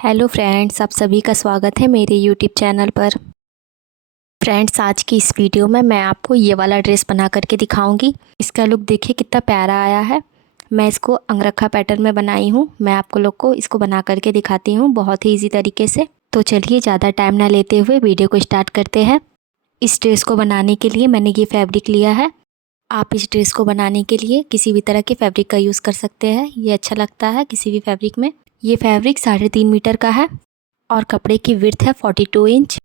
Hello friends, आप सभी का स्वागत है मेरे यूट्यूब चैनल पर। फ्रेंड्स, आज की इस वीडियो में मैं आपको ये वाला ड्रेस बना करके दिखाऊंगी। इसका लुक देखिए कितना प्यारा आया है। मैं इसको अंगरखा पैटर्न में बनाई हूँ। मैं आपको लोग को इसको बना करके दिखाती हूँ बहुत ही इजी तरीके से। तो चलिए ज़्यादा टाइम ना लेते हुए वीडियो को स्टार्ट करते हैं। इस ड्रेस को बनाने के लिए मैंने ये फैब्रिक लिया है। आप इस ड्रेस को बनाने के लिए किसी भी तरह के फैब्रिक का यूज़ कर सकते हैं। ये अच्छा लगता है किसी भी फैब्रिक में। ये फैब्रिक 3.5 मीटर का है और कपड़े की विड्थ है 42 इंच।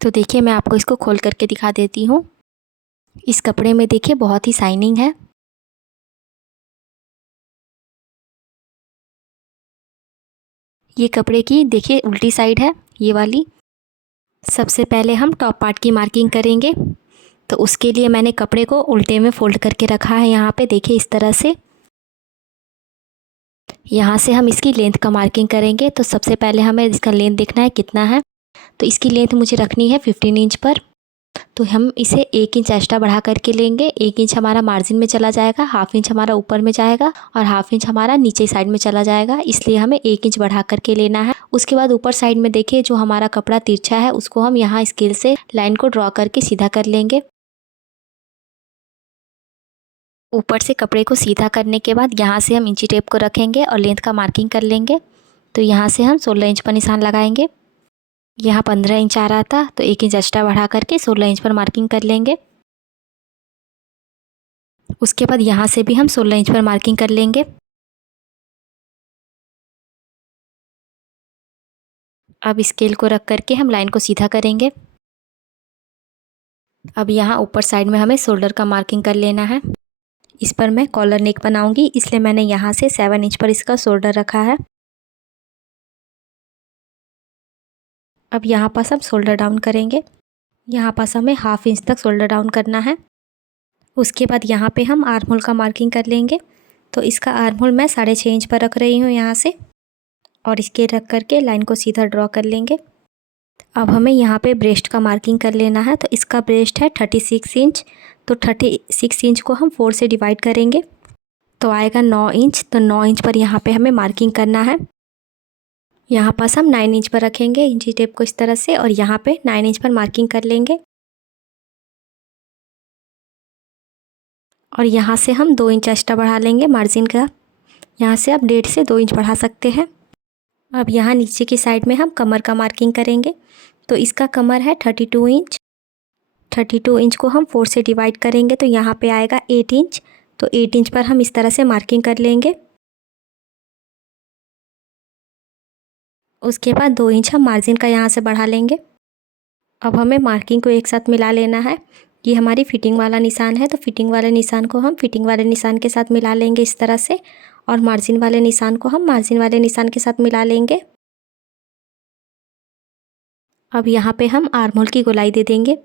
तो देखिए मैं आपको इसको खोल करके दिखा देती हूँ। इस कपड़े में देखिए बहुत ही शाइनिंग है। ये कपड़े की देखिए उल्टी साइड है ये वाली। सबसे पहले हम टॉप पार्ट की मार्किंग करेंगे। तो उसके लिए मैंने कपड़े को उल्टे में फोल्ड करके रखा है। यहाँ पे देखिए इस तरह से। यहाँ से हम इसकी लेंथ का मार्किंग करेंगे। तो सबसे पहले हमें इसका लेंथ देखना है कितना है। तो इसकी लेंथ मुझे रखनी है 15 इंच पर। तो हम इसे 1 इंच एक्स्ट्रा बढ़ा करके लेंगे। 1 इंच हमारा मार्जिन में चला जाएगा, हाफ इंच हमारा ऊपर में जाएगा और हाफ इंच हमारा नीचे साइड में चला जाएगा। इसलिए हमें 1 इंच बढ़ा करके लेना है। उसके बाद ऊपर साइड में देखिए जो हमारा कपड़ा तिरछा है उसको हम यहाँ स्केल से लाइन को ड्रॉ करके सीधा कर लेंगे। ऊपर से कपड़े को सीधा करने के बाद यहाँ से हम इंची टेप को रखेंगे और लेंथ का मार्किंग कर लेंगे। तो यहाँ से हम 16 इंच पर निशान लगाएंगे। यहाँ 15 इंच आ रहा था तो 1 इंच एक्स्ट्रा बढ़ा करके 16 इंच पर मार्किंग कर लेंगे। उसके बाद यहाँ से भी हम 16 इंच पर मार्किंग कर लेंगे। अब स्केल को रख करके हम लाइन को सीधा करेंगे। अब यहाँ ऊपर साइड में हमें शोल्डर का मार्किंग कर लेना है। इस पर मैं कॉलर नेक बनाऊंगी, इसलिए मैंने यहाँ से 7 इंच पर इसका शोल्डर रखा है। अब यहाँ पास हम शोल्डर डाउन करेंगे। यहाँ पास हमें हाफ इंच तक शोल्डर डाउन करना है। उसके बाद यहाँ पे हम आर्म होल का मार्किंग कर लेंगे। तो इसका आर्म होल मैं 6.5 इंच पर रख रही हूँ यहाँ से, और इसके रख करके लाइन को सीधा ड्रॉ कर लेंगे। अब हमें यहाँ पे ब्रेस्ट का मार्किंग कर लेना है। तो इसका ब्रेस्ट है 36 इंच। तो 36 इंच को हम 4 से डिवाइड करेंगे तो आएगा 9 इंच। तो 9 इंच पर यहाँ पे हमें मार्किंग करना है। यहाँ पास हम 9 इंच पर रखेंगे इंची टेप को इस तरह से, और यहाँ पे 9 इंच पर मार्किंग कर लेंगे। और यहाँ से हम 2 इंच एक्स्ट्रा बढ़ा लेंगे मार्जिन का। यहाँ से आप 1.5 से 2 इंच बढ़ा सकते हैं। अब यहाँ नीचे की साइड में हम कमर का मार्किंग करेंगे। तो इसका कमर है 32 इंच। 32 इंच को हम 4 से डिवाइड करेंगे तो यहाँ पे आएगा 8 इंच। तो 8 इंच पर हम इस तरह से मार्किंग कर लेंगे। उसके बाद 2 इंच हम मार्जिन का यहाँ से बढ़ा लेंगे। अब हमें मार्किंग को एक साथ मिला लेना है। ये हमारी फिटिंग वाला निशान है, तो फिटिंग वाले निशान को हम फिटिंग वाले निशान के साथ मिला लेंगे इस तरह से, और मार्जिन वाले निशान को हम मार्जिन वाले निशान के साथ मिला लेंगे। अब यहाँ पे हम आर्म होल की गोलाई दे देंगे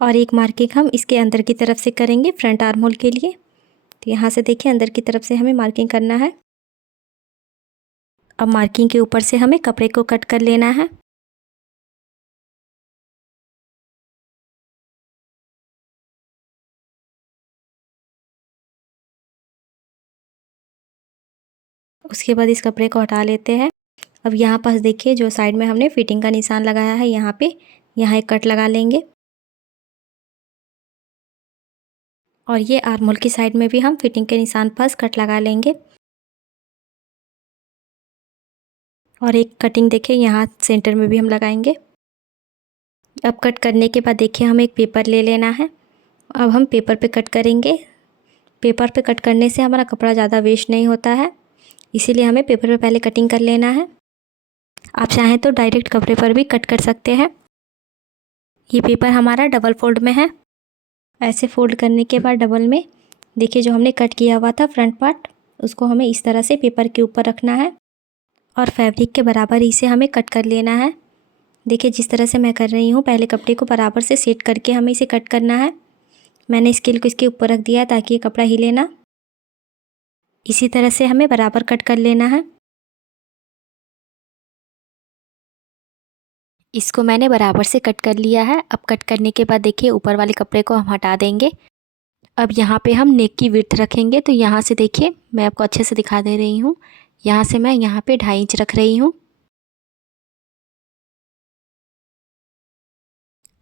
और एक मार्किंग हम इसके अंदर की तरफ से करेंगे फ्रंट आर्म होल के लिए। तो यहाँ से देखिए अंदर की तरफ से हमें मार्किंग करना है। अब मार्किंग के ऊपर से हमें कपड़े को कट कर लेना है। उसके बाद इस कपड़े को हटा लेते हैं। अब यहाँ पास देखिए जो साइड में हमने फिटिंग का निशान लगाया है यहाँ पे, यहाँ एक कट लगा लेंगे। और ये आर्म होल की साइड में भी हम फिटिंग के निशान पास कट लगा लेंगे। और एक कटिंग देखिए यहाँ सेंटर में भी हम लगाएंगे। अब कट करने के बाद देखिए हमें एक पेपर ले लेना है। अब हम पेपर पे कट करेंगे। पेपर पे कट करने से हमारा कपड़ा ज़्यादा वेस्ट नहीं होता है, इसीलिए हमें पेपर पे पहले कटिंग कर लेना है। आप चाहें तो डायरेक्ट कपड़े पर भी कट कर सकते हैं। ये पेपर हमारा डबल फोल्ड में है। ऐसे फोल्ड करने के बाद डबल में देखिए जो हमने कट किया हुआ था फ्रंट पार्ट, उसको हमें इस तरह से पेपर के ऊपर रखना है और फैब्रिक के बराबर इसे हमें कट कर लेना है। देखिए जिस तरह से मैं कर रही हूँ, पहले कपड़े को बराबर से सेट करके हमें इसे कट करना है। मैंने स्केल को इसके ऊपर रख दिया है ताकि ये कपड़ा हिले ना। इसी तरह से हमें बराबर कट कर लेना है। इसको मैंने बराबर से कट कर लिया है। अब कट करने के बाद देखिए ऊपर वाले कपड़े को हम हटा देंगे। अब यहाँ पे हम नेक की विड्थ रखेंगे। तो यहाँ से देखिए मैं आपको अच्छे से दिखा दे रही हूँ। यहाँ से मैं यहाँ पे 2.5 इंच रख रही हूँ।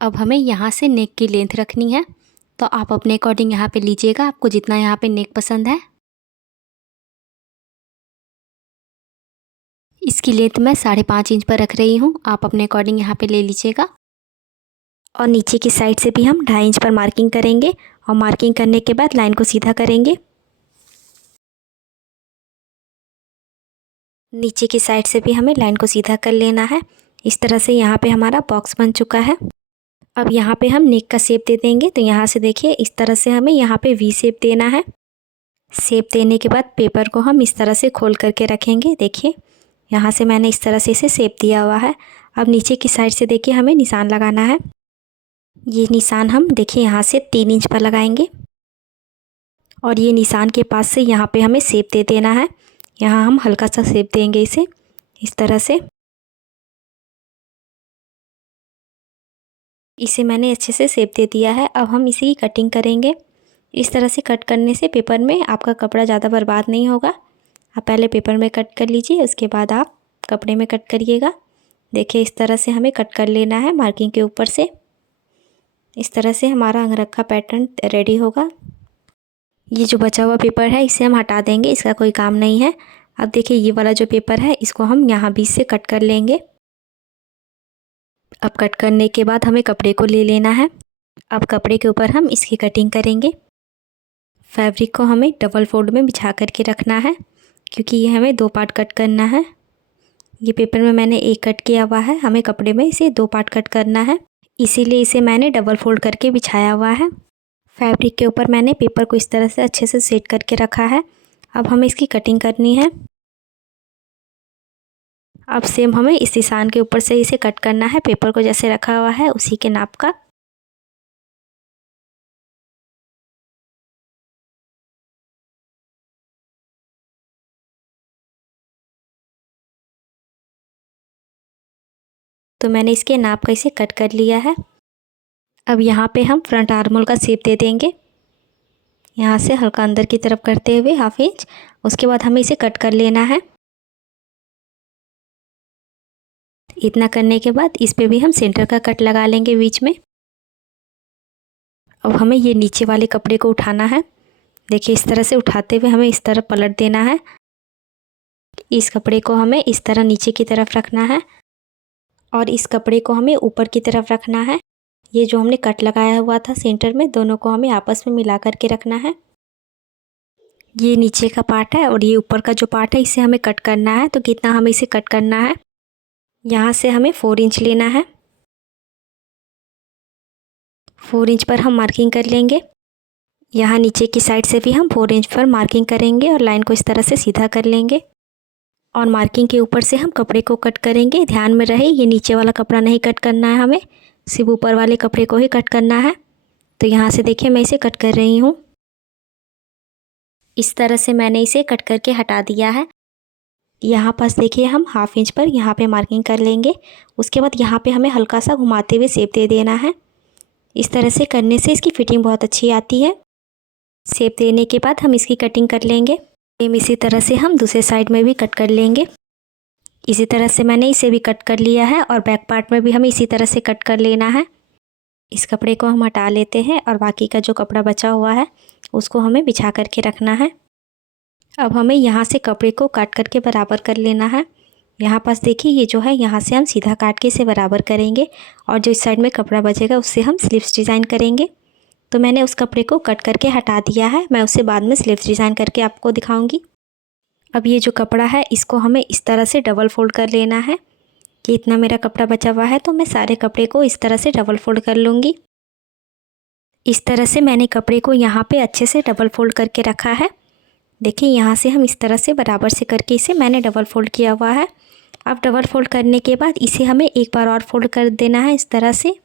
अब हमें यहाँ से नेक की लेंथ रखनी है, तो आप अपने अकॉर्डिंग यहाँ पे लीजिएगा, आपको जितना यहाँ पे नेक पसंद है। इसकी लेंथ मैं 5.5 इंच पर रख रही हूँ, आप अपने अकॉर्डिंग यहाँ पे ले लीजिएगा। और नीचे की साइड से भी हम 2.5 इंच पर मार्किंग करेंगे और मार्किंग करने के बाद लाइन को सीधा करेंगे। नीचे की साइड से भी हमें लाइन को सीधा कर लेना है। इस तरह से यहाँ पे हमारा बॉक्स बन चुका है। अब यहाँ पे हम नेक का शेप दे देंगे, तो यहाँ से देखिए इस तरह से हमें यहाँ पे वी शेप देना है। शेप देने के बाद पेपर को हम इस तरह से खोल करके रखेंगे। देखिए यहाँ से मैंने इस तरह से इसे शेप दिया हुआ है। अब नीचे की साइड से देखिए हमें निशान लगाना है। ये निशान हम देखिए यहाँ से 3 इंच पर लगाएंगे और ये निशान के पास से यहाँ पे हमें शेप दे देना है। यहाँ हम हल्का सा शेप देंगे इसे इस तरह से। इसे मैंने अच्छे से शेप दे दिया है। अब हम इसी की कटिंग करेंगे। इस तरह से कट करने से पेपर में आपका कपड़ा ज़्यादा बर्बाद नहीं होगा। आप पहले पेपर में कट कर लीजिए, उसके बाद आप कपड़े में कट करिएगा। देखिए इस तरह से हमें कट कर लेना है मार्किंग के ऊपर से। इस तरह से हमारा अंगरखा पैटर्न रेडी होगा। ये जो बचा हुआ पेपर है इसे हम हटा देंगे, इसका कोई काम नहीं है। अब देखिए ये वाला जो पेपर है इसको हम यहाँ बीच से कट कर लेंगे। अब कट करने के बाद हमें कपड़े को ले लेना है। अब कपड़े के ऊपर हम इसकी कटिंग करेंगे। फैब्रिक को हमें डबल फोल्ड में बिछा करके रखना है, क्योंकि ये हमें 2 पार्ट कट करना है। ये पेपर में मैंने 1 कट किया हुआ है, हमें कपड़े में इसे 2 पार्ट कट करना है, इसीलिए इसे मैंने डबल फोल्ड करके बिछाया हुआ है। फैब्रिक के ऊपर मैंने पेपर को इस तरह से अच्छे से सेट करके रखा है। अब हमें इसकी कटिंग करनी है। अब सेम हमें इस निशान के ऊपर से इसे कट करना है, पेपर को जैसे रखा हुआ है उसी के नाप का। तो मैंने इसके नाप का इसे कट कर लिया है। अब यहाँ पे हम फ्रंट आर्मोल का शेप दे देंगे, यहाँ से हल्का अंदर की तरफ करते हुए 1/2 इंच। उसके बाद हमें इसे कट कर लेना है। इतना करने के बाद इस पे भी हम सेंटर का कट लगा लेंगे बीच में। अब हमें ये नीचे वाले कपड़े को उठाना है। देखिए इस तरह से उठाते हुए हमें इस तरह पलट देना है। इस कपड़े को हमें इस तरह नीचे की तरफ रखना है और इस कपड़े को हमें ऊपर की तरफ रखना है। ये जो हमने कट लगाया हुआ था सेंटर में, दोनों को हमें आपस में मिला करके रखना है। ये नीचे का पार्ट है और ये ऊपर का जो पार्ट है इसे हमें कट करना है। तो कितना हमें इसे कट करना है, यहाँ से हमें 4 इंच लेना है। 4 इंच पर हम मार्किंग कर लेंगे। यहाँ नीचे की साइड से भी हम 4 इंच पर मार्किंग करेंगे और लाइन को इस तरह से सीधा कर लेंगे और मार्किंग के ऊपर से हम कपड़े को कट करेंगे। ध्यान में रहे ये नीचे वाला कपड़ा नहीं कट करना है, हमें सिर्फ ऊपर वाले कपड़े को ही कट करना है। तो यहाँ से देखिए मैं इसे कट कर रही हूँ। इस तरह से मैंने इसे कट करके हटा दिया है। यहाँ पास देखिए हम 1/2 इंच पर यहाँ पे मार्किंग कर लेंगे। उसके बाद यहाँ पे हमें हल्का सा घुमाते हुए शेप दे देना है। इस तरह से करने से इसकी फिटिंग बहुत अच्छी आती है। शेप देने के बाद हम इसकी कटिंग कर लेंगे। सेम इसी तरह से हम दूसरे साइड में भी कट कर लेंगे। इसी तरह से मैंने इसे भी कट कर लिया है और बैक पार्ट में भी हमें इसी तरह से कट कर लेना है। इस कपड़े को हम हटा लेते हैं और बाकी का जो कपड़ा बचा हुआ है उसको हमें बिछा करके रखना है। अब हमें यहाँ से कपड़े को काट करके बराबर कर लेना है। यहाँ पास देखिए ये जो है यहाँ से हम सीधा काट के इसे बराबर करेंगे और जो इस साइड में कपड़ा बचेगा उससे हम स्लीव्स डिज़ाइन करेंगे। तो मैंने उस कपड़े को कट करके हटा दिया है, मैं उसे बाद में स्लीव्स डिज़ाइन करके आपको दिखाऊंगी। अब ये जो कपड़ा है इसको हमें इस तरह से डबल फोल्ड कर लेना है। कि इतना मेरा कपड़ा बचा हुआ है तो मैं सारे कपड़े को इस तरह से डबल फोल्ड कर लूँगी। इस तरह से मैंने कपड़े को यहाँ पे अच्छे से डबल फोल्ड करके रखा है। देखिए यहाँ से हम इस तरह से बराबर से करके इसे मैंने डबल फोल्ड किया हुआ है। अब डबल फोल्ड करने के बाद इसे हमें एक बार और फोल्ड कर देना है इस तरह से।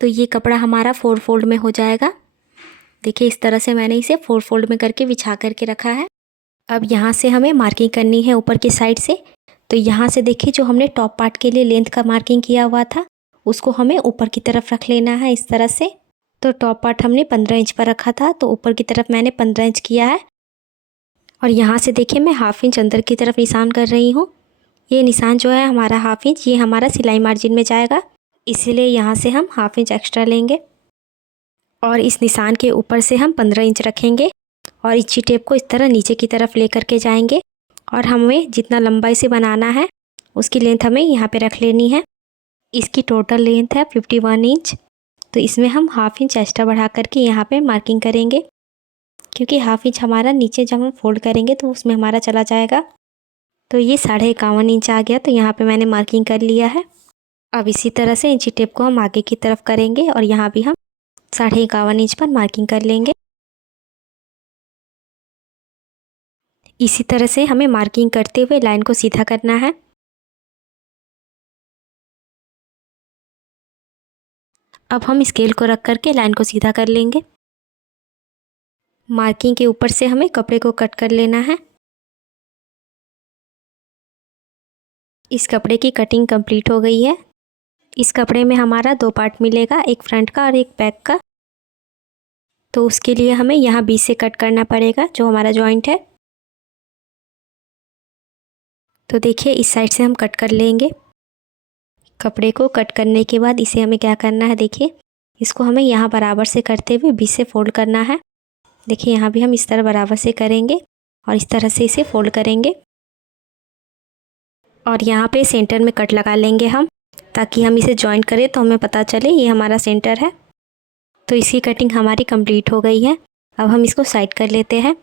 तो ये कपड़ा हमारा 4 फोल्ड में हो जाएगा। देखिए इस तरह से मैंने इसे 4 फोल्ड में करके बिछा करके रखा है। अब यहाँ से हमें मार्किंग करनी है ऊपर की साइड से। तो यहाँ से देखिए जो हमने टॉप पार्ट के लिए लेंथ का मार्किंग किया हुआ था उसको हमें ऊपर की तरफ रख लेना है इस तरह से। तो टॉप पार्ट हमने 15 इंच पर रखा था, तो ऊपर की तरफ मैंने 15 इंच किया है और यहाँ से देखिए मैं हाफ इंच अंदर की तरफ निशान कर रही हूँ। ये निशान जो है हमारा हाफ इंच, ये हमारा सिलाई मार्जिन में जाएगा, इसीलिए यहाँ से हम हाफ इंच एक्स्ट्रा लेंगे और इस निशान के ऊपर से हम 15 इंच रखेंगे और इंची टेप को इस तरह नीचे की तरफ ले करके जाएंगे और हमें जितना लंबाई से बनाना है उसकी लेंथ हमें यहाँ पे रख लेनी है। इसकी टोटल लेंथ है 51 इंच, तो इसमें हम हाफ इंच एक्स्ट्रा बढ़ा करके यहाँ पे मार्किंग करेंगे, क्योंकि हाफ इंच हमारा नीचे जब हम फोल्ड करेंगे तो उसमें हमारा चला जाएगा। तो ये 51.5 इंच आ गया, तो यहाँ पे मैंने मार्किंग कर लिया है। अब इसी तरह से इंची टेप को हम आगे की तरफ करेंगे और यहाँ भी हम 51.5 इंच पर मार्किंग कर लेंगे। इसी तरह से हमें मार्किंग करते हुए लाइन को सीधा करना है। अब हम स्केल को रख करके लाइन को सीधा कर लेंगे। मार्किंग के ऊपर से हमें कपड़े को कट कर लेना है। इस कपड़े की कटिंग कंप्लीट हो गई है। इस कपड़े में हमारा 2 पार्ट मिलेगा, एक फ्रंट का और एक बैक का। तो उसके लिए हमें यहाँ बीच से कट करना पड़ेगा, जो हमारा जॉइंट है। तो देखिए इस साइड से हम कट कर लेंगे। कपड़े को कट करने के बाद इसे हमें क्या करना है, देखिए इसको हमें यहाँ बराबर से करते हुए बीच से फोल्ड करना है। देखिए यहाँ भी हम इस तरह बराबर से करेंगे और इस तरह से इसे फोल्ड करेंगे और यहाँ पे सेंटर में कट लगा लेंगे हम, ताकि हम इसे जॉइंट करें तो हमें पता चले ये हमारा सेंटर है। तो इसकी कटिंग हमारी कंप्लीट हो गई है। अब हम इसको साइड कर लेते हैं।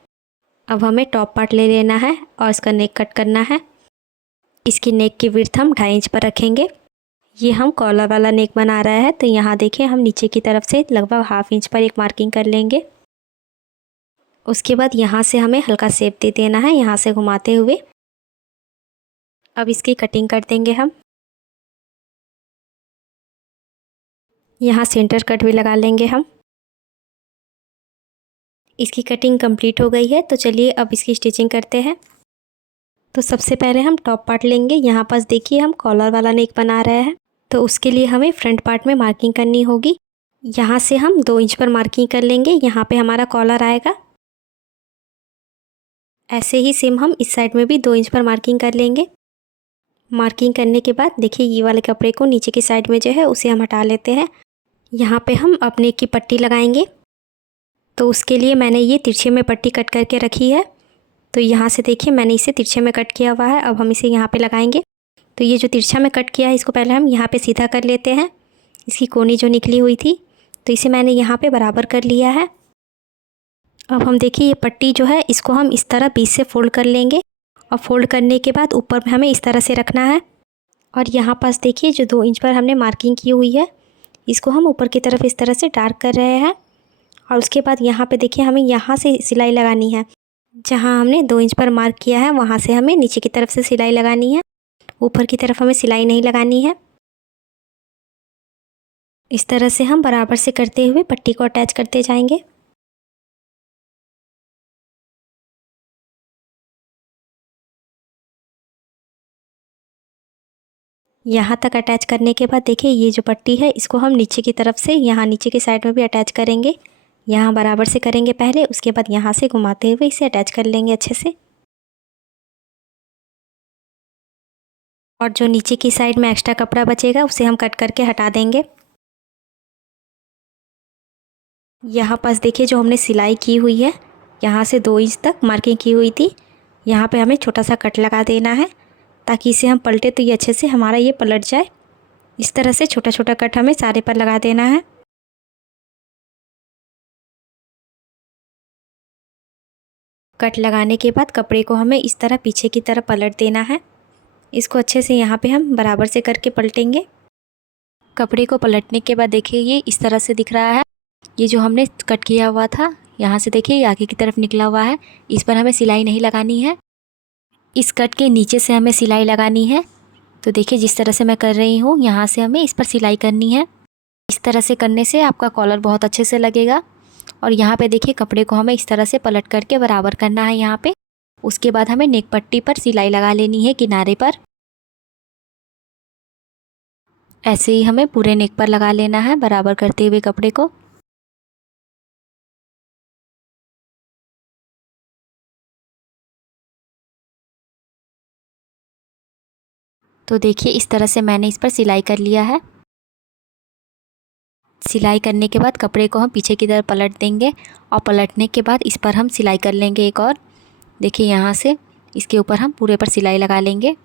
अब हमें टॉप पार्ट ले लेना है और इसका नेक कट करना है। इसकी नेक की विड्थ हम 2.5 इंच पर रखेंगे। ये हम कॉलर वाला नेक बना रहा है, तो यहाँ देखिए हम नीचे की तरफ से लगभग हाफ इंच पर एक मार्किंग कर लेंगे। उसके बाद यहाँ से हमें हल्का शेप दे देना है, यहाँ से घुमाते हुए। अब इसकी कटिंग कर देंगे हम। यहाँ सेंटर कट भी लगा लेंगे हम। इसकी कटिंग कंप्लीट हो गई है, तो चलिए अब इसकी स्टिचिंग करते हैं। तो सबसे पहले हम टॉप पार्ट लेंगे। यहाँ पास देखिए हम कॉलर वाला नेक बना रहे हैं, तो उसके लिए हमें फ्रंट पार्ट में मार्किंग करनी होगी। यहाँ से हम 2 इंच पर मार्किंग कर लेंगे, यहाँ पे हमारा कॉलर आएगा। ऐसे ही सेम हम इस साइड में भी 2 इंच पर मार्किंग कर लेंगे। मार्किंग करने के बाद देखिए ये वाले कपड़े को नीचे की साइड में जो है उसे हम हटा लेते हैं। यहाँ पे हम अपने की पट्टी लगाएंगे, तो उसके लिए मैंने ये तिरछे में पट्टी कट करके रखी है। तो यहाँ से देखिए मैंने इसे तिरछे में कट किया हुआ है। अब हम इसे यहाँ पे लगाएंगे। तो ये जो तिरछा में कट किया है इसको पहले हम यहाँ पे सीधा कर लेते हैं। इसकी कोनी जो निकली हुई थी तो इसे मैंने यहाँ पे बराबर कर लिया है। अब हम देखिए ये पट्टी जो है इसको हम इस तरह बीच से फोल्ड कर लेंगे और फोल्ड करने के बाद ऊपर में हमें इस तरह से रखना है। और यहाँ पास देखिए जो 2 इंच पर हमने मार्किंग की हुई है इसको हम ऊपर की तरफ इस तरह से डार्क कर रहे हैं। और उसके बाद यहाँ पे देखिए हमें यहाँ से सिलाई लगानी है। जहाँ हमने 2 इंच पर मार्क किया है वहाँ से हमें नीचे की तरफ से सिलाई लगानी है। ऊपर की तरफ हमें सिलाई नहीं लगानी है। इस तरह से हम बराबर से करते हुए पट्टी को अटैच करते जाएंगे। यहाँ तक अटैच करने के बाद देखिए ये जो पट्टी है इसको हम नीचे की तरफ से यहाँ नीचे की साइड में भी अटैच करेंगे। यहाँ बराबर से करेंगे पहले, उसके बाद यहाँ से घुमाते हुए इसे अटैच कर लेंगे अच्छे से। और जो नीचे की साइड में एक्स्ट्रा कपड़ा बचेगा उसे हम कट करके हटा देंगे। यहाँ पास देखिए जो हमने सिलाई की हुई है यहाँ से 2 इंच तक मार्किंग की हुई थी, यहाँ पे हमें छोटा सा कट लगा देना है ताकि इसे हम पलटे तो ये अच्छे से हमारा ये पलट जाए। इस तरह से छोटा छोटा कट हमें सारे पर लगा देना है। कट लगाने के बाद कपड़े को हमें इस तरह पीछे की तरफ पलट देना है। इसको अच्छे से यहाँ पे हम बराबर से करके पलटेंगे। कपड़े को पलटने के बाद देखिए ये इस तरह से दिख रहा है। ये जो हमने कट किया हुआ था यहाँ से देखिए ये आगे की तरफ निकला हुआ है, इस पर हमें सिलाई नहीं लगानी है। इस कट के नीचे से हमें सिलाई लगानी है। तो देखिए जिस तरह से मैं कर रही हूँ यहाँ से हमें इस पर सिलाई करनी है। इस तरह से करने से आपका कॉलर बहुत अच्छे से लगेगा। और यहाँ पे देखिए कपड़े को हमें इस तरह से पलट करके बराबर करना है यहाँ पे। उसके बाद हमें नेक पट्टी पर सिलाई लगा लेनी है किनारे पर। ऐसे ही हमें पूरे नेक पर लगा लेना है बराबर करते हुए कपड़े को। तो देखिए इस तरह से मैंने इस पर सिलाई कर लिया है। सिलाई करने के बाद कपड़े को हम पीछे की तरफ पलट देंगे और पलटने के बाद इस पर हम सिलाई कर लेंगे एक और। देखिए यहाँ से इसके ऊपर हम पूरे पर सिलाई लगा लेंगे।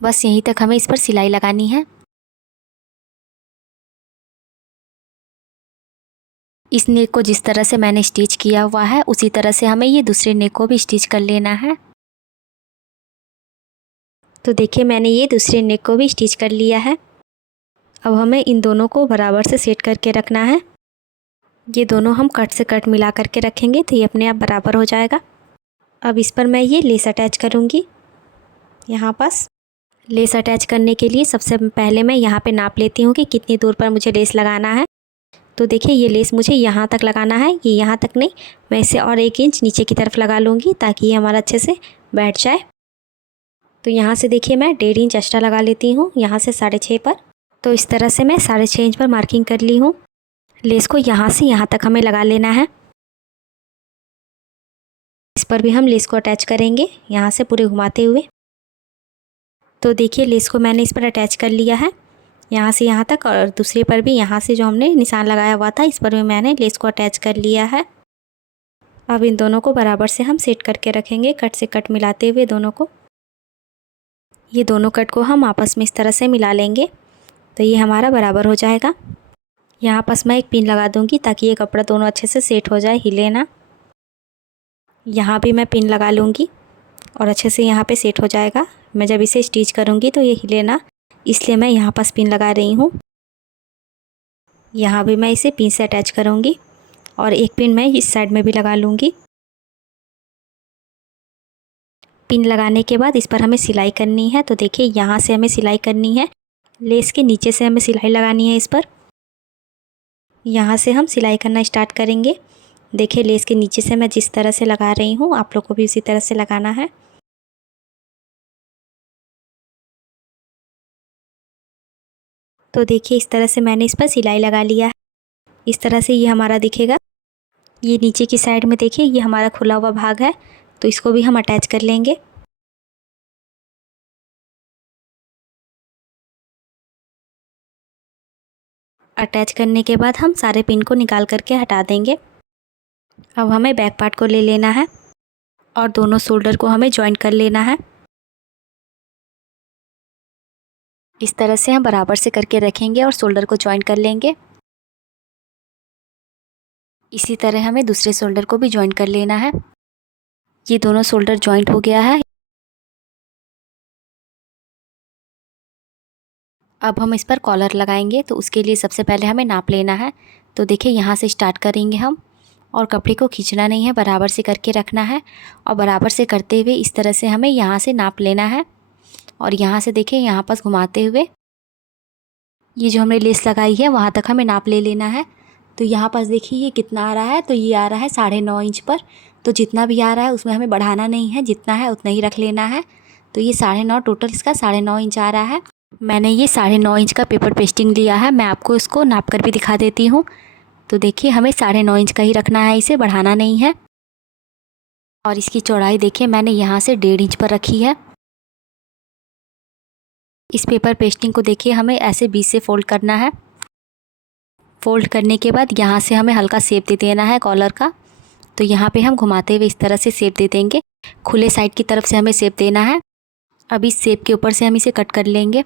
बस यहीं तक हमें इस पर सिलाई लगानी है। इस नेक को जिस तरह से मैंने स्टिच किया हुआ है उसी तरह से हमें ये दूसरे नेक को भी स्टिच कर लेना है। तो देखिए मैंने ये दूसरे नेक को भी स्टिच कर लिया है। अब हमें इन दोनों को बराबर से सेट करके रखना है। ये दोनों हम कट से कट मिला करके रखेंगे तो ये अपने आप बराबर हो जाएगा। अब इस पर मैं ये लेस अटैच करूँगी। यहाँ पास लेस अटैच करने के लिए सबसे पहले मैं यहाँ पे नाप लेती हूँ कि कितनी दूर पर मुझे लेस लगाना है। तो देखिए ये लेस मुझे यहाँ तक लगाना है, ये यहाँ तक नहीं, मैं इसे और 1 इंच नीचे की तरफ लगा लूँगी ताकि ये हमारा अच्छे से बैठ जाए। तो यहाँ से देखिए मैं 1.5 इंच एक्स्ट्रा लगा लेती हूँ यहाँ से 6.5 पर। तो इस तरह से मैं 6.5 इंच पर मार्किंग कर ली हूँ। लेस को यहाँ से यहाँ तक हमें लगा लेना है। इस पर भी हम लेस को अटैच करेंगे यहाँ से पूरे घुमाते हुए। तो देखिए लेस को मैंने इस पर अटैच कर लिया है यहाँ से यहाँ तक, और दूसरे पर भी यहाँ से जो हमने निशान लगाया हुआ था इस पर भी मैंने लेस को अटैच कर लिया है। अब इन दोनों को बराबर से हम सेट करके रखेंगे कट से कट मिलाते हुए दोनों को। ये दोनों कट को हम आपस में इस तरह से मिला लेंगे तो ये हमारा बराबर हो जाएगा। यहाँ पास मैं एक पिन लगा दूँगी ताकि ये कपड़ा दोनों अच्छे से सेट हो जाए, हिले ना। यहाँ भी मैं पिन लगा लूँगी और अच्छे से यहाँ पे सेट हो जाएगा। मैं जब इसे स्टिच करूँगी तो ये हिले ना, इसलिए मैं यहाँ पास पिन लगा रही हूँ। यहाँ भी मैं इसे पिन से अटैच करूँगी और एक पिन मैं इस साइड में भी लगा लूँगी। पिन लगाने के बाद इस पर हमें सिलाई करनी है। तो देखिए यहाँ से हमें सिलाई करनी है, लेस के नीचे से हमें सिलाई लगानी है इस पर। यहाँ से हम सिलाई करना स्टार्ट करेंगे। देखिए लेस के नीचे से मैं जिस तरह से लगा रही हूँ आप लोग को भी उसी तरह से लगाना है। तो देखिए इस तरह से मैंने इस पर सिलाई लगा लिया है। इस तरह से ये हमारा दिखेगा। ये नीचे की साइड में देखिए ये हमारा खुला हुआ भाग है तो इसको भी हम अटैच कर लेंगे। अटैच करने के बाद हम सारे पिन को निकाल करके हटा देंगे। अब हमें बैक पार्ट को ले लेना है और दोनों शोल्डर को हमें जॉइंट कर लेना है। इस तरह से हम बराबर से करके रखेंगे और शोल्डर को जॉइंट कर लेंगे। इसी तरह हमें दूसरे शोल्डर को भी जॉइंट कर लेना है। ये दोनों शोल्डर जॉइंट हो गया है। अब हम इस पर कॉलर लगाएंगे तो उसके लिए सबसे पहले हमें नाप लेना है। तो देखिए यहाँ से स्टार्ट करेंगे हम और कपड़े को खींचना नहीं है, बराबर से करके रखना है और बराबर से करते हुए इस तरह से हमें यहाँ से नाप लेना है। और यहाँ से देखिए यहाँ पास घुमाते हुए ये जो हमने लेस लगाई है वहाँ तक हमें नाप ले लेना है। तो यहाँ पास देखिए ये कितना आ रहा है, तो ये आ रहा है 9.5 इंच पर। तो जितना भी आ रहा है उसमें हमें बढ़ाना नहीं है, जितना है उतना ही रख लेना है। तो ये 9.5 टोटल इसका 9.5 इंच आ रहा है। मैंने ये 9.5 इंच का पेपर पेस्टिंग लिया है, मैं आपको इसको नाप कर भी दिखा देती हूँ। तो देखिए हमें 9.5 इंच का ही रखना है, इसे बढ़ाना नहीं है। और इसकी चौड़ाई देखिए मैंने यहाँ से 1.5 इंच पर रखी है। इस पेपर पेस्टिंग को देखिए हमें ऐसे बीच से फोल्ड करना है। फोल्ड करने के बाद यहाँ से हमें हल्का शेप दे देना है कॉलर का। तो यहाँ पे हम घुमाते हुए इस तरह से शेप दे देंगे, खुले साइड की तरफ से हमें शेप देना है। अब इस शेप के ऊपर से हम इसे कट कर लेंगे।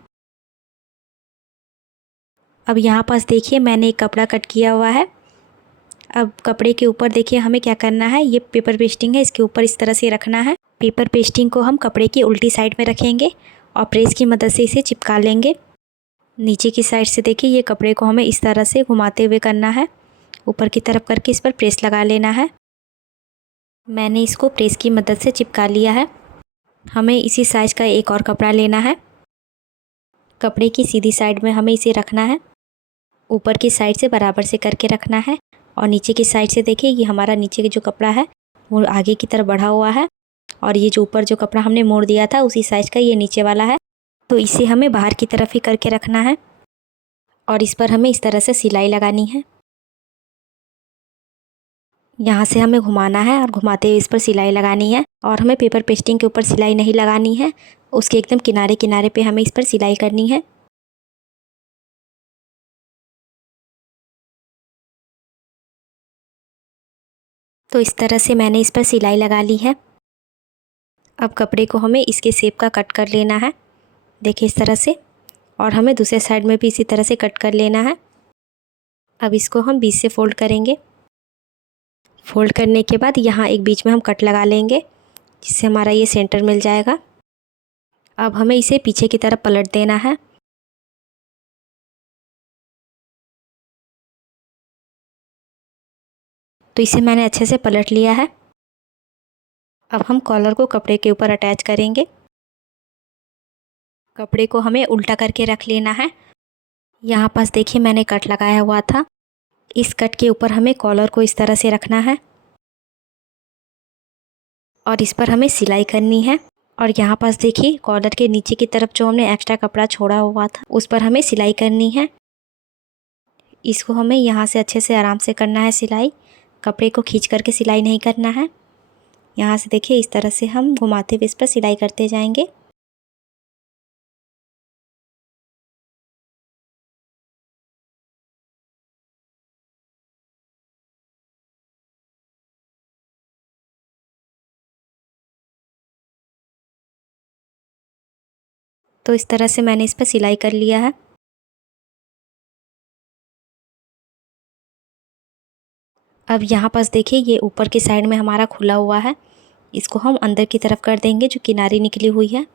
अब यहाँ पास देखिए मैंने एक कपड़ा कट किया हुआ है। अब कपड़े के ऊपर देखिए हमें क्या करना है, ये पेपर पेस्टिंग है, इसके ऊपर इस तरह से रखना है। पेपर पेस्टिंग को हम कपड़े की उल्टी साइड में रखेंगे और प्रेस की मदद से इसे चिपका लेंगे। नीचे की साइड से देखिए ये कपड़े को हमें इस तरह से घुमाते हुए करना है, ऊपर की तरफ करके इस पर प्रेस लगा लेना है। मैंने इसको प्रेस की मदद से चिपका लिया है। हमें इसी साइज़ का एक और कपड़ा लेना है। कपड़े की सीधी साइड में हमें इसे रखना है, ऊपर की साइड से बराबर से करके रखना है। और नीचे की साइड से देखिए ये हमारा नीचे का जो कपड़ा है वो आगे की तरफ बढ़ा हुआ है और ये जो ऊपर जो कपड़ा हमने मोड़ दिया था उसी साइज का ये नीचे वाला है। तो इसे हमें बाहर की तरफ ही करके रखना है और इस पर हमें इस तरह से सिलाई लगानी है। यहाँ से हमें घुमाना है और घुमाते हुए इस पर सिलाई लगानी है। और हमें पेपर पेस्टिंग के ऊपर सिलाई नहीं लगानी है, उसके एकदम किनारे किनारे पे हमें इस पर सिलाई करनी है। तो इस तरह से मैंने इस पर सिलाई लगा ली है। अब कपड़े को हमें इसके शेप का कट कर लेना है, देखिए इस तरह से। और हमें दूसरे साइड में भी इसी तरह से कट कर लेना है। अब इसको हम बीच से फोल्ड करेंगे। फोल्ड करने के बाद यहाँ एक बीच में हम कट लगा लेंगे, जिससे हमारा ये सेंटर मिल जाएगा। अब हमें इसे पीछे की तरफ पलट देना है। तो इसे मैंने अच्छे से पलट लिया है। अब हम कॉलर को कपड़े के ऊपर अटैच करेंगे। कपड़े को हमें उल्टा करके रख लेना है। यहाँ पास देखिए मैंने कट लगाया हुआ था, इस कट के ऊपर हमें कॉलर को इस तरह से रखना है और इस पर हमें सिलाई करनी है। और यहाँ पास देखिए कॉलर के नीचे की तरफ जो हमने एक्स्ट्रा कपड़ा छोड़ा हुआ था उस पर हमें सिलाई करनी है। इसको हमें यहाँ से अच्छे से आराम से करना है सिलाई, कपड़े को खींच करके सिलाई नहीं करना है। यहाँ से देखिए इस तरह से हम घुमाते हुए इस पर सिलाई करते जाएंगे। तो इस तरह से मैंने इस पर सिलाई कर लिया है। अब यहाँ पास देखिए ये ऊपर की साइड में हमारा खुला हुआ है, इसको हम अंदर की तरफ कर देंगे जो किनारी निकली हुई है।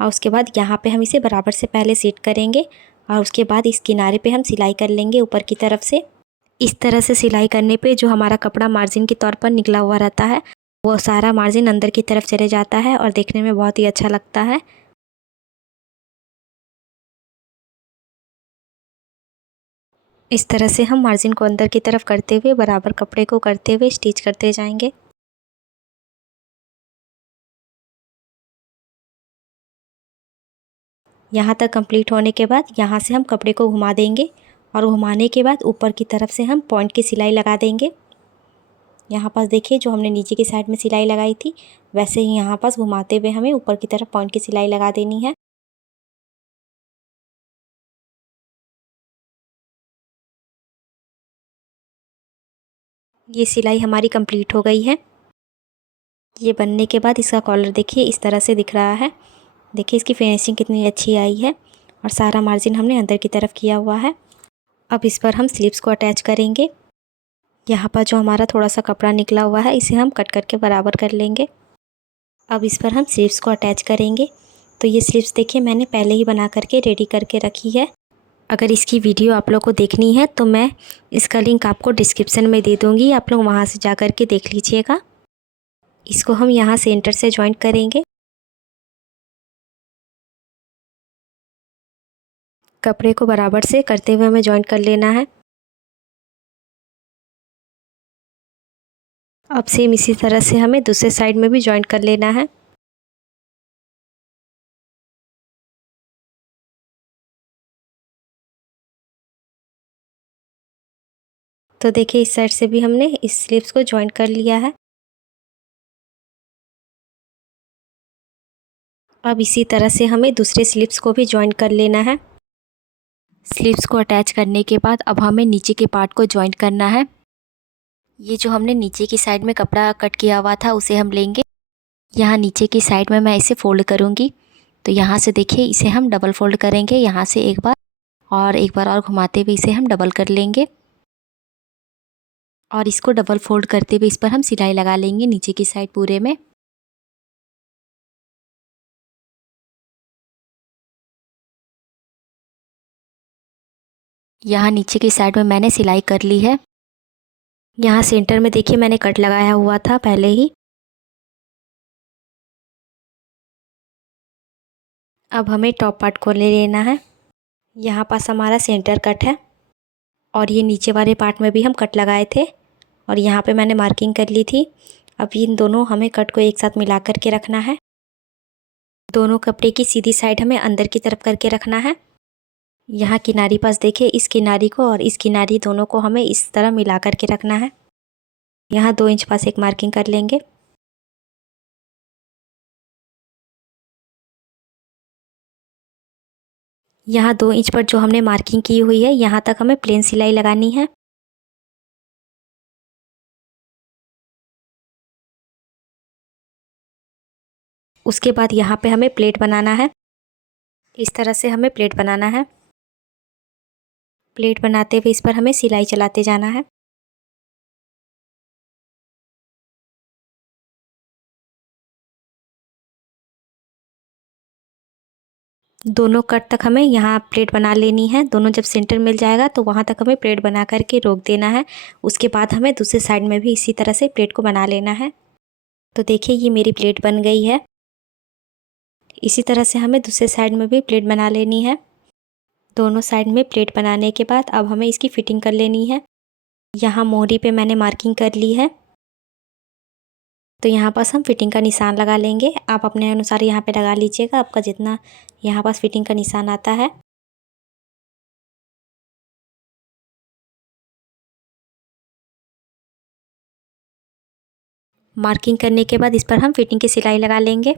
और उसके बाद यहाँ पे हम इसे बराबर से पहले सेट करेंगे और उसके बाद इस किनारे पे हम सिलाई कर लेंगे ऊपर की तरफ से। इस तरह से सिलाई करने पे जो हमारा कपड़ा मार्जिन के तौर पर निकला हुआ रहता है वो सारा मार्जिन अंदर की तरफ चले जाता है और देखने में बहुत ही अच्छा लगता है। इस तरह से हम मार्जिन को अंदर की तरफ करते हुए बराबर कपड़े को करते हुए स्टिच करते जाएंगे। यहाँ तक कंप्लीट होने के बाद यहाँ से हम कपड़े को घुमा देंगे और घुमाने के बाद ऊपर की तरफ से हम पॉइंट की सिलाई लगा देंगे। यहाँ पास देखिए जो हमने नीचे की साइड में सिलाई लगाई थी वैसे ही यहाँ पास घुमाते हुए हमें ऊपर की तरफ पॉइंट की सिलाई लगा देनी है। ये सिलाई हमारी कंप्लीट हो गई है। ये बनने के बाद इसका कॉलर देखिए इस तरह से दिख रहा है। देखिए इसकी फिनिशिंग कितनी अच्छी आई है और सारा मार्जिन हमने अंदर की तरफ किया हुआ है। अब इस पर हम स्लीव्स को अटैच करेंगे। यहाँ पर जो हमारा थोड़ा सा कपड़ा निकला हुआ है इसे हम कट करके बराबर कर लेंगे। अब इस पर हम स्लीव्स को अटैच करेंगे। तो ये स्लीव्स देखिए मैंने पहले ही बना करके रेडी करके रखी है। अगर इसकी वीडियो आप लोग को देखनी है तो मैं इसका लिंक आपको डिस्क्रिप्शन में दे दूँगी, आप लोग वहाँ से जा कर के देख लीजिएगा। इसको हम यहाँ सेंटर से जॉइंट करेंगे। कपड़े को बराबर से करते हुए हमें जॉइंट कर लेना है। अब सेम इसी तरह से हमें दूसरे साइड में भी जॉइंट कर लेना है। तो देखिए इस साइड से भी हमने इस स्लीव्स को जॉइंट कर लिया है। अब इसी तरह से हमें दूसरे स्लीव्स को भी जॉइंट कर लेना है। स्लीव्स को अटैच करने के बाद अब हमें नीचे के पार्ट को जॉइंट करना है। ये जो हमने नीचे की साइड में कपड़ा कट किया हुआ था उसे हम लेंगे। यहाँ नीचे की साइड में मैं इसे फ़ोल्ड करूँगी। तो यहाँ से देखिए इसे हम डबल फ़ोल्ड करेंगे, यहाँ से एक बार और घुमाते हुए इसे हम डबल कर लेंगे और इसको डबल फ़ोल्ड करते हुए इस पर हम सिलाई लगा लेंगे नीचे की साइड पूरे में। यहाँ नीचे की साइड में मैंने सिलाई कर ली है। यहाँ सेंटर में देखिए मैंने कट लगाया हुआ था पहले ही। अब हमें टॉप पार्ट को ले लेना है। यहाँ पास हमारा सेंटर कट है और ये नीचे वाले पार्ट में भी हम कट लगाए थे और यहाँ पे मैंने मार्किंग कर ली थी। अब इन दोनों हमें कट को एक साथ मिला कर के रखना है। दोनों कपड़े की सीधी साइड हमें अंदर की तरफ करके रखना है। यहाँ किनारी पास देखिए इस किनारी को और इस किनारी दोनों को हमें इस तरह मिला कर के रखना है। यहाँ 2 इंच पास एक मार्किंग कर लेंगे। यहाँ 2 इंच पर जो हमने मार्किंग की हुई है यहाँ तक हमें प्लेन सिलाई लगानी है। उसके बाद यहाँ पे हमें प्लेट बनाना है। इस तरह से हमें प्लेट बनाना है। प्लेट बनाते हुए इस पर हमें सिलाई चलाते जाना है। दोनों कट तक हमें यहाँ प्लेट बना लेनी है। दोनों जब सेंटर मिल जाएगा तो वहाँ तक हमें प्लेट बना करके रोक देना है। उसके बाद हमें दूसरे साइड में भी इसी तरह से प्लेट को बना लेना है। तो देखिए ये मेरी प्लेट बन गई है। इसी तरह से हमें दूसरे साइड में भी प्लेट बना लेनी है। दोनों साइड में प्लेट बनाने के बाद अब हमें इसकी फिटिंग कर लेनी है। यहाँ मोहरी पे मैंने मार्किंग कर ली है, तो यहाँ पास हम फिटिंग का निशान लगा लेंगे। आप अपने अनुसार यहाँ पे लगा लीजिएगा, आपका जितना यहाँ पास फिटिंग का निशान आता है। मार्किंग करने के बाद इस पर हम फिटिंग की सिलाई लगा लेंगे।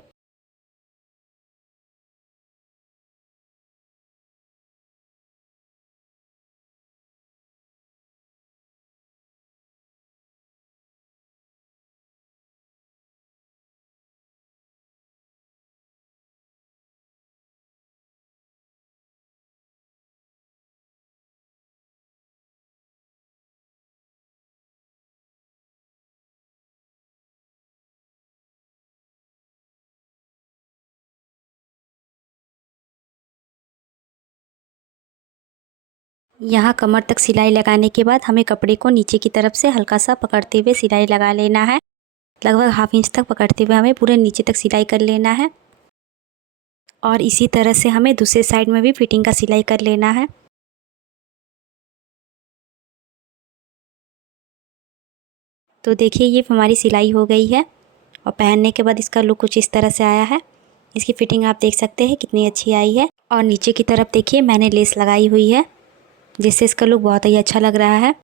यहाँ कमर तक सिलाई लगाने के बाद हमें कपड़े को नीचे की तरफ से हल्का सा पकड़ते हुए सिलाई लगा लेना है। लगभग 1/2 इंच तक पकड़ते हुए हमें पूरे नीचे तक सिलाई कर लेना है। और इसी तरह से हमें दूसरे साइड में भी फिटिंग का सिलाई कर लेना है। तो देखिए ये हमारी सिलाई हो गई है और पहनने के बाद इसका लुक कुछ इस तरह से आया है। इसकी फिटिंग आप देख सकते हैं कितनी अच्छी आई है। और नीचे की तरफ देखिए मैंने लेस लगाई हुई है, जिससे इसका लुक बहुत ही अच्छा लग रहा है।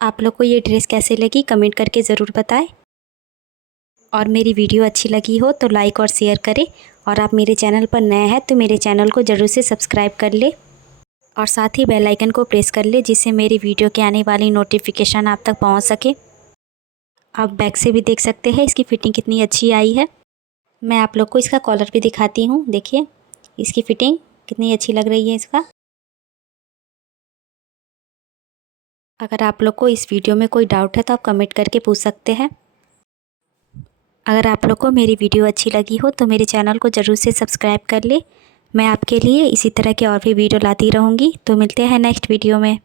आप लोग को ये ड्रेस कैसे लगी कमेंट करके ज़रूर बताएं। और मेरी वीडियो अच्छी लगी हो तो लाइक और शेयर करें। और आप मेरे चैनल पर नए हैं तो मेरे चैनल को ज़रूर से सब्सक्राइब कर ले और साथ ही बेल आइकन को प्रेस कर ले, जिससे मेरी वीडियो के आने वाली नोटिफिकेशन आप तक पहुंच सके। आप बैक से भी देख सकते हैं इसकी फ़िटिंग कितनी अच्छी आई है। मैं आप लोग को इसका कॉलर भी दिखाती हूँ। देखिए इसकी फ़िटिंग कितनी अच्छी लग रही है इसका। अगर आप लोग को इस वीडियो में कोई डाउट है तो आप कमेंट करके पूछ सकते हैं। अगर आप लोग को मेरी वीडियो अच्छी लगी हो तो मेरे चैनल को ज़रूर से सब्सक्राइब कर ले। मैं आपके लिए इसी तरह के और भी वीडियो लाती रहूँगी। तो मिलते हैं नेक्स्ट वीडियो में।